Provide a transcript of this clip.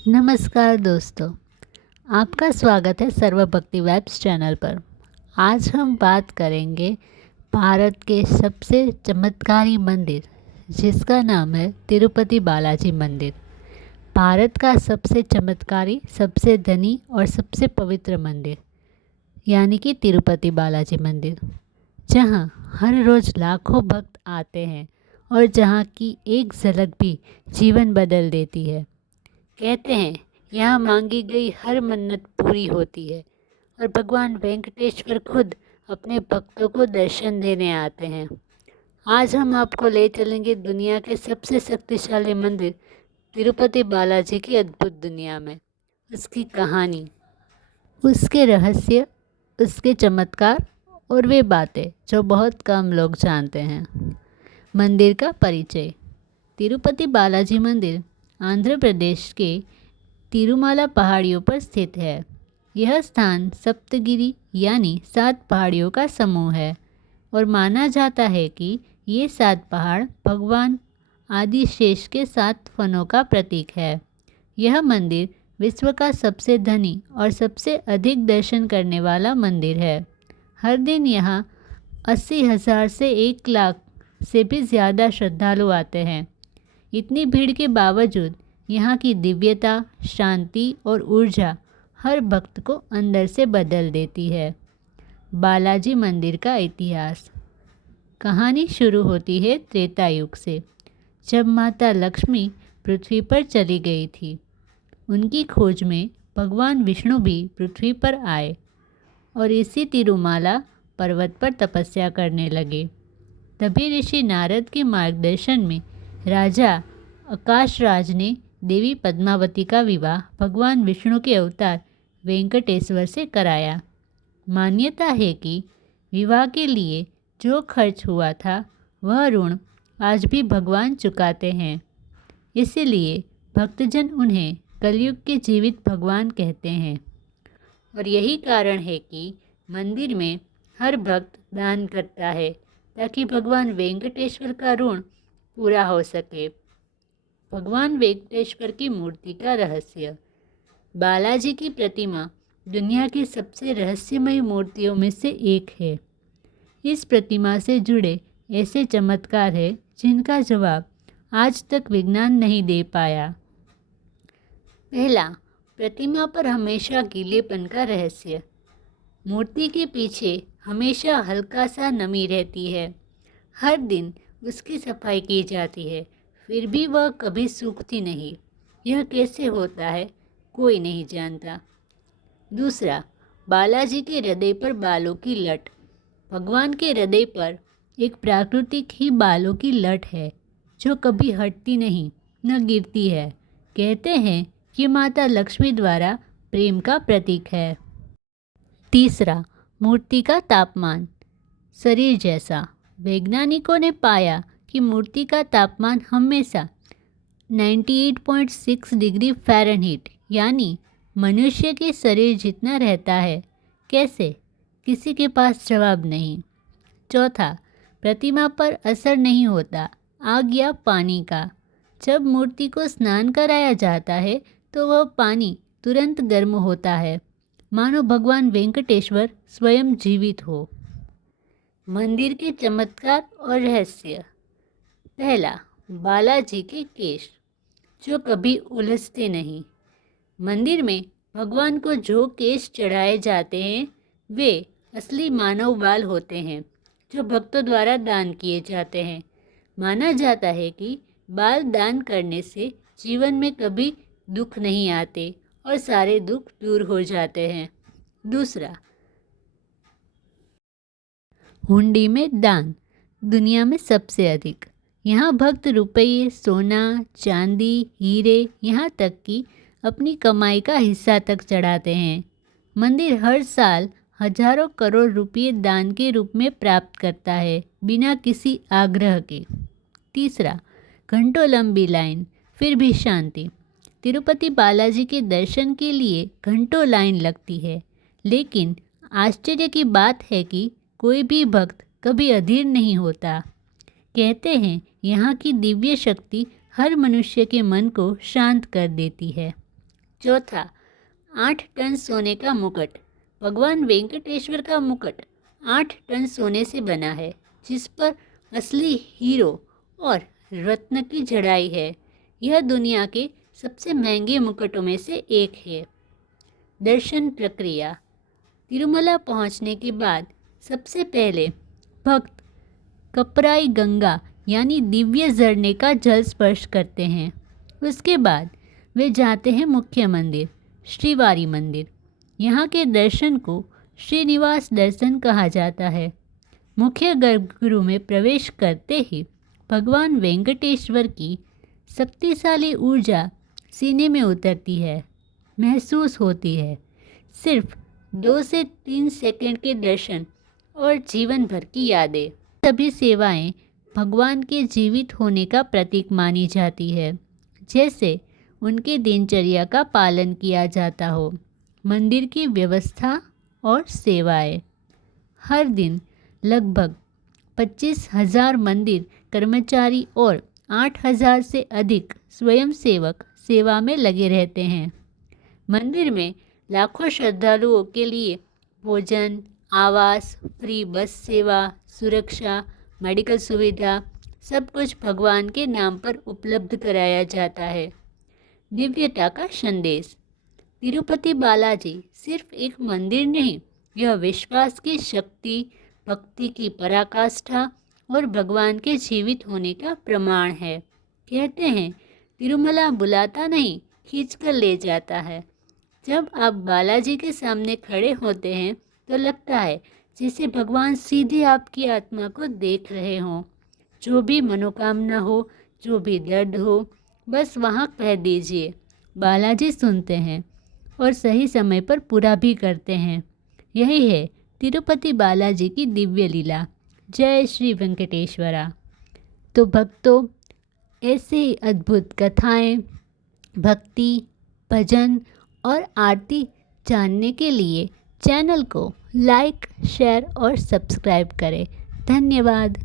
नमस्कार दोस्तों, आपका स्वागत है सर्व भक्ति वेब्स चैनल पर। आज हम बात करेंगे भारत के सबसे चमत्कारी मंदिर जिसका नाम है तिरुपति बालाजी मंदिर। भारत का सबसे चमत्कारी, सबसे धनी और सबसे पवित्र मंदिर यानी कि तिरुपति बालाजी मंदिर, जहां हर रोज़ लाखों भक्त आते हैं और जहां की एक झलक भी जीवन बदल देती है। कहते हैं यहाँ मांगी गई हर मन्नत पूरी होती है और भगवान वेंकटेश्वर खुद अपने भक्तों को दर्शन देने आते हैं। आज हम आपको ले चलेंगे दुनिया के सबसे शक्तिशाली मंदिर तिरुपति बालाजी की अद्भुत दुनिया में, उसकी कहानी, उसके रहस्य, उसके चमत्कार और वे बातें जो बहुत कम लोग जानते हैं। मंदिर का परिचय। तिरुपति बालाजी मंदिर आंध्र प्रदेश के तिरुमाला पहाड़ियों पर स्थित है। यह स्थान सप्तगिरी यानी 7 पहाड़ियों का समूह है और माना जाता है कि ये 7 पहाड़ भगवान आदिशेष के 7 फनों का प्रतीक है। यह मंदिर विश्व का सबसे धनी और सबसे अधिक दर्शन करने वाला मंदिर है। हर दिन यहाँ 80,000 से 1 लाख से भी ज़्यादा श्रद्धालु आते हैं। इतनी भीड़ के बावजूद यहाँ की दिव्यता, शांति और ऊर्जा हर भक्त को अंदर से बदल देती है। बालाजी मंदिर का इतिहास। कहानी शुरू होती है त्रेता युग से, जब माता लक्ष्मी पृथ्वी पर चली गई थी। उनकी खोज में भगवान विष्णु भी पृथ्वी पर आए और इसी तिरुमाला पर्वत पर तपस्या करने लगे। तभी ऋषि नारद के मार्गदर्शन में राजा आकाशराज ने देवी पद्मावती का विवाह भगवान विष्णु के अवतार वेंकटेश्वर से कराया। मान्यता है कि विवाह के लिए जो खर्च हुआ था वह ऋण आज भी भगवान चुकाते हैं। इसलिए भक्तजन उन्हें कलयुग के जीवित भगवान कहते हैं और यही कारण है कि मंदिर में हर भक्त दान करता है ताकि भगवान वेंकटेश्वर का ऋण पूरा हो सके। भगवान वेंकटेश्वर की मूर्ति का रहस्य। बालाजी की प्रतिमा दुनिया की सबसे रहस्यमयी मूर्तियों में से एक है। इस प्रतिमा से जुड़े ऐसे चमत्कार हैं जिनका जवाब आज तक विज्ञान नहीं दे पाया। पहला, प्रतिमा पर हमेशा गीलेपन का रहस्य। मूर्ति के पीछे हमेशा हल्का सा नमी रहती है। हर दिन उसकी सफाई की जाती है, फिर भी वह कभी सूखती नहीं। यह कैसे होता है, कोई नहीं जानता। दूसरा, बालाजी के हृदय पर बालों की लट। भगवान के हृदय पर एक प्राकृतिक ही बालों की लट है जो कभी हटती नहीं, न गिरती है। कहते हैं कि माता लक्ष्मी द्वारा प्रेम का प्रतीक है। तीसरा, मूर्ति का तापमान शरीर जैसा। वैज्ञानिकों ने पाया कि मूर्ति का तापमान हमेशा 98.6 डिग्री फ़ारेनहीट यानी मनुष्य के शरीर जितना रहता है। कैसे? किसी के पास जवाब नहीं। चौथा, प्रतिमा पर असर नहीं होता आग या पानी का। जब मूर्ति को स्नान कराया जाता है तो वह पानी तुरंत गर्म होता है, मानो भगवान वेंकटेश्वर स्वयं जीवित हो। मंदिर के चमत्कार और रहस्य। पहला, बालाजी के केश जो कभी उलझते नहीं। मंदिर में भगवान को जो केश चढ़ाए जाते हैं वे असली मानव बाल होते हैं जो भक्तों द्वारा दान किए जाते हैं। माना जाता है कि बाल दान करने से जीवन में कभी दुख नहीं आते और सारे दुख दूर हो जाते हैं। दूसरा, हुंडी में दान दुनिया में सबसे अधिक। यहाँ भक्त रुपये, सोना, चांदी, हीरे, यहाँ तक कि अपनी कमाई का हिस्सा तक चढ़ाते हैं। मंदिर हर साल हजारों करोड़ रुपये दान के रूप में प्राप्त करता है, बिना किसी आग्रह के। तीसरा, घंटों लंबी लाइन फिर भी शांति। तिरुपति बालाजी के दर्शन के लिए घंटों लाइन लगती है, लेकिन आश्चर्य की बात है कि कोई भी भक्त कभी अधीर नहीं होता। कहते हैं यहाँ की दिव्य शक्ति हर मनुष्य के मन को शांत कर देती है। चौथा, 8 टन सोने का मुकुट। भगवान वेंकटेश्वर का मुकुट 8 टन सोने से बना है, जिस पर असली हीरो और रत्न की जड़ाई है। यह दुनिया के सबसे महंगे मुकुटों में से एक है। दर्शन प्रक्रिया। तिरुमला पहुंचने के बाद सबसे पहले भक्त कपराई गंगा यानी दिव्य झरने का जल स्पर्श करते हैं। उसके बाद वे जाते हैं मुख्य मंदिर श्रीवारी मंदिर। यहाँ के दर्शन को श्रीनिवास दर्शन कहा जाता है। मुख्य गर्भगृह में प्रवेश करते ही भगवान वेंकटेश्वर की शक्तिशाली ऊर्जा सीने में उतरती है, महसूस होती है। सिर्फ 2 से 3 सेकंड के दर्शन और जीवन भर की यादें। सभी सेवाएं भगवान के जीवित होने का प्रतीक मानी जाती है, जैसे उनके दिनचर्या का पालन किया जाता हो। मंदिर की व्यवस्था और सेवाएं। हर दिन लगभग 25,000 मंदिर कर्मचारी और 8,000 से अधिक स्वयंसेवक सेवा में लगे रहते हैं। मंदिर में लाखों श्रद्धालुओं के लिए भोजन, आवास, फ्री बस सेवा, सुरक्षा, मेडिकल सुविधा सब कुछ भगवान के नाम पर उपलब्ध कराया जाता है। दिव्यता का संदेश। तिरुपति बालाजी सिर्फ एक मंदिर नहीं, यह विश्वास की शक्ति, भक्ति की पराकाष्ठा और भगवान के जीवित होने का प्रमाण है। कहते हैं तिरुमला बुलाता नहीं, खींच कर ले जाता है। जब आप बालाजी के सामने खड़े होते हैं तो लगता है जैसे भगवान सीधे आपकी आत्मा को देख रहे हों। जो भी मनोकामना हो, जो भी दर्द हो, बस वहाँ कह दीजिए। बालाजी सुनते हैं और सही समय पर पूरा भी करते हैं। यही है तिरुपति बालाजी की दिव्य लीला। जय श्री वेंकटेश्वरा। तो भक्तों, ऐसे ही अद्भुत कथाएं, भक्ति, भजन और आरती जानने के लिए चैनल को लाइक, शेयर और सब्सक्राइब करें। धन्यवाद।